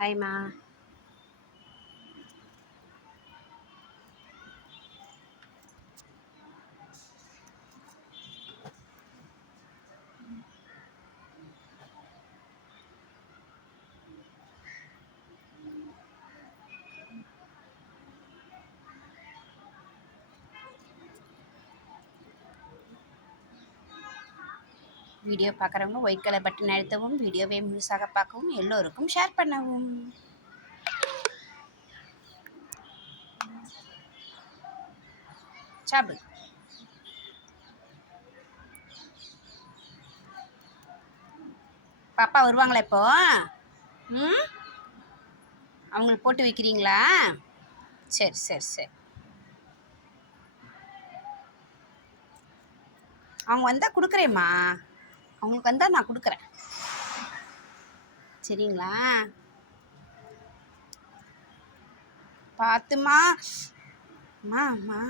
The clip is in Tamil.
可吗？வீடியோ பார்க்குறவங்க ஒயிட் கலர் பட்டன் அழுத்தவும் வீடியோவை முழுசாக பார்க்கவும் எல்லோருக்கும் ஷேர் பண்ணவும். சாப்பிடு பாப்பா வருவாங்களா இப்போ? ம்? அவங்களுக்கு போட்டு வைக்கிறீங்களா? சரி சரி சரி. அவங்க வந்தால் கொடுக்குறேம்மா. அவங்களுக்கு வந்தால் நான் கொடுக்குறேன். சரிங்களா? பார்த்துமா அம்மா அம்மா.